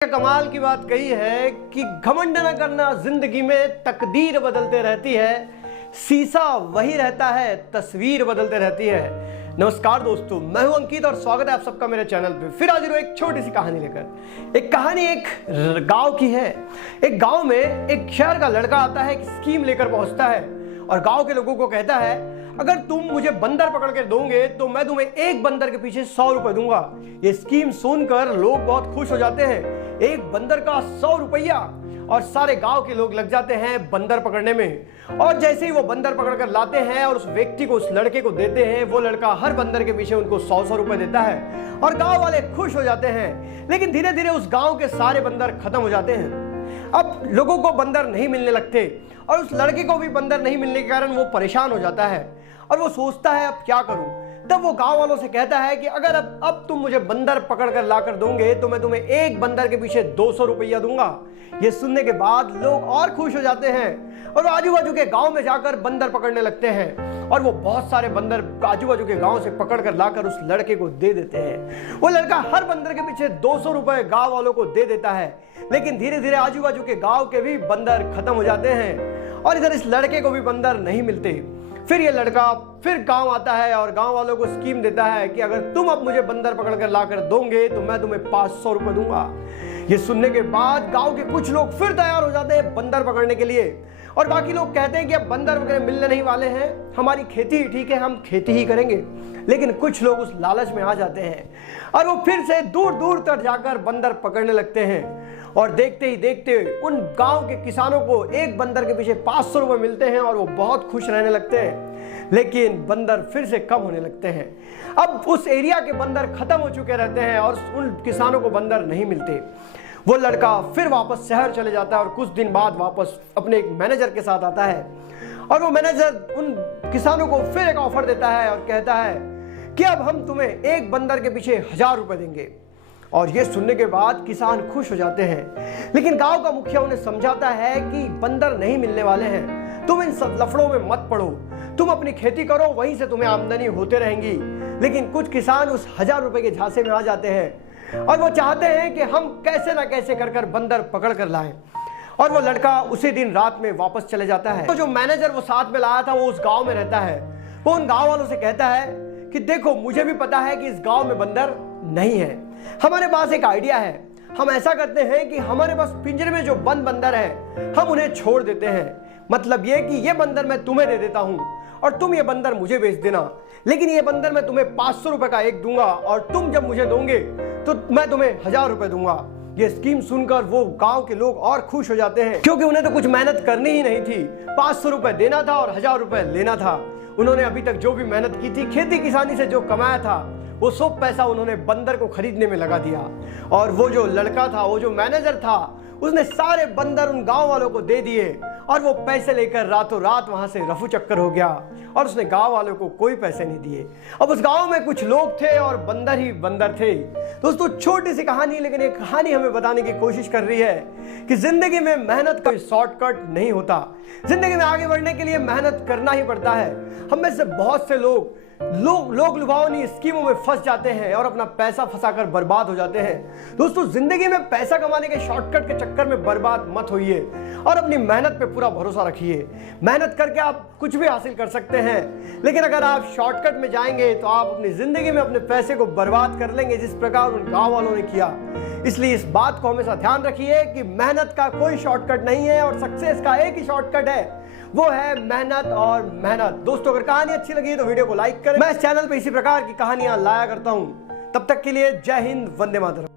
कमाल की बात कही है कि घमंड न करना, जिंदगी में तकदीर बदलते रहती है, शीशा वही रहता है, तस्वीर बदलते रहती है। नमस्कार दोस्तों, मैं हूं अंकित और स्वागत है आप सबका मेरे चैनल पे। फिर हाजिर हूं एक छोटी सी कहानी लेकर। एक कहानी एक गांव की है। एक गांव में एक शहर का लड़का आता है, एक स्कीम लेकर पहुंचता है और गांव के लोगों को कहता है, अगर तुम मुझे बंदर पकड़ के दोगे तो मैं तुम्हें एक बंदर के पीछे 100 रुपए दूंगा। ये स्कीम सुनकर लोग बहुत खुश हो जाते हैं। एक बंदर का 100 रुपया, और सारे गांव के लोग लग जाते हैं बंदर पकड़ने में। और जैसे ही वो बंदर पकड़कर लाते हैं और उस व्यक्ति को, उस लड़के को देते हैं, वो लड़का हर बंदर के पीछे उनको 100 रुपए देता है और गांव वाले खुश हो जाते हैं। लेकिन धीरे धीरे उस गांव के सारे बंदर खत्म हो जाते हैं। अब लोगों को बंदर नहीं मिलने लगते और उस लड़के को भी बंदर नहीं मिलने के कारण वो परेशान हो जाता है और वो सोचता है अब क्या करूं। तब वो गांव वालों से कहता है कि अगर अब तुम मुझे बंदर पकड़ कर लाकर दोगे तो मैं तुम्हें एक बंदर के पीछे 200 रुपया दूंगा। ये सुनने के बाद लोग और खुश हो जाते हैं और आजू बाजू के गांव में जाकर बंदर पकड़ने लगते हैं और वो बहुत सारे बंदर आजू बाजू के गांव से पकड़ कर लाकर उस लड़के को दे देते हैं। वो लड़का हर बंदर के पीछे 200 रुपए गांव वालों को दे देता है। लेकिन धीरे धीरे आजू बाजू के गांव के भी बंदर खत्म हो जाते हैं और इधर इस लड़के को भी बंदर नहीं मिलते। फिर ये लड़का फिर गांव आता है और गांव वालों को स्कीम देता है कि अगर तुम अब मुझे बंदर पकड़ कर लाकर दोगे तो मैं तुम्हें 500 रुपए दूंगा। ये सुनने के बाद गांव के कुछ लोग फिर तैयार हो जाते हैं बंदर पकड़ने के लिए और बाकी लोग कहते हैं कि अब बंदर वगैरह मिलने नहीं वाले हैं, हमारी खेती ही ठीक है, हम खेती ही करेंगे। लेकिन कुछ लोग उस लालच में आ जाते हैं और वो फिर से दूर दूर तक जाकर बंदर पकड़ने लगते हैं और देखते ही देखते उन गांव के किसानों को एक बंदर के पीछे 500 रुपए मिलते हैं और वो बहुत खुश रहने लगते हैं। लेकिन बंदर फिर से कम होने लगते हैं। अब उस एरिया के बंदर खत्म हो चुके रहते हैं और उन किसानों को बंदर नहीं मिलते। वो लड़का फिर वापस शहर चले जाता है और कुछ दिन बाद वापस अपने एक मैनेजर के साथ आता है और वो मैनेजर उन किसानों को फिर एक ऑफर देता है और कहता है कि अब हम तुम्हें एक बंदर के पीछे 1000 रुपए देंगे। और ये सुनने के बाद किसान खुश हो जाते हैं। लेकिन गांव का मुखिया उन्हें समझाता है कि बंदर नहीं मिलने वाले हैं, तुम इन सब लफड़ों में मत पड़ो, तुम अपनी खेती करो, वहीं से तुम्हें आमदनी होते रहेंगी। लेकिन कुछ किसान उस 1000 रुपए के झांसे में आ जाते हैं और वो चाहते हैं कि हम कैसे ना कैसे कर बंदर पकड़ कर लाएं। और वो लड़का उसी दिन रात में वापस चले जाता है। तो जो मैनेजर वो साथ में लाया था वो उस गांव में रहता है। वो उन गांव वालों से कहता है कि देखो, मुझे भी पता है कि इस गांव में बंदर नहीं है, हमारे पास एक आइडिया है। हम ऐसा करते हैं कि हमारे पास पिंजरे में जो बंद बंदर है हम उन्हें छोड़ देते हैं। मतलब ये कि ये बंदर मैं तुम्हें दे देता हूं और तुम ये बंदर मुझे बेच देना। लेकिन ये बंदर मैं तुम्हें 500 रुपए का एक दूंगा और तुम जब मुझे दोगे तो मैं तुम्हें 1000 रुपए दूंगा। ये स्कीम सुनकर वो गांव के लोग और खुश हो जाते हैं क्योंकि उन्हें तो कुछ मेहनत करनी ही नहीं थी। 500 रुपए देना था और 1000 रुपए लेना था। उन्होंने अभी तक जो भी मेहनत की थी, खेती किसानी से जो कमाया था, वो सब पैसा उन्होंने बंदर को खरीदने में लगा दिया। और वो जो लड़का था, वो जो मैनेजर था, उसने सारे बंदर उन गांव वालों को दे दिए और वो पैसे लेकर रातों रात वहां से रफू चक्कर हो गया और उसने गांव वालों को कोई पैसे नहीं दिए। अब उस गांव में कुछ लोग थे और बंदर ही बंदर थे। दोस्तों, छोटी सी कहानी, लेकिन एक कहानी हमें बताने की कोशिश कर रही है कि जिंदगी में मेहनत कोई शॉर्टकट नहीं होता। जिंदगी में आगे बढ़ने के लिए मेहनत करना ही पड़ता है। हम में से बहुत से लोग लुभावनी स्कीमों में फंस जाते हैं और अपना पैसा फंसाकर बर्बाद हो जाते हैं। दोस्तों, जिंदगी में पैसा कमाने के शॉर्टकट के चक्कर में बर्बाद मत होइए और अपनी मेहनत पे पूरा भरोसा रखिए। मेहनत करके आप कुछ भी हासिल कर सकते हैं, लेकिन अगर आप शॉर्टकट में जाएंगे तो आप अपनी जिंदगी में अपने पैसे को बर्बाद कर लेंगे, जिस प्रकार उन गांव वालों ने किया। इसलिए इस बात को हमेशा ध्यान रखिए कि मेहनत का कोई शॉर्टकट नहीं है और सक्सेस का एक ही शॉर्टकट है, वो है मेहनत और मेहनत। दोस्तों, अगर कहानी अच्छी लगी तो वीडियो को लाइक करें। मैं इस चैनल पे इसी प्रकार की कहानियां लाया करता हूं। तब तक के लिए जय हिंद, वंदे मातरम।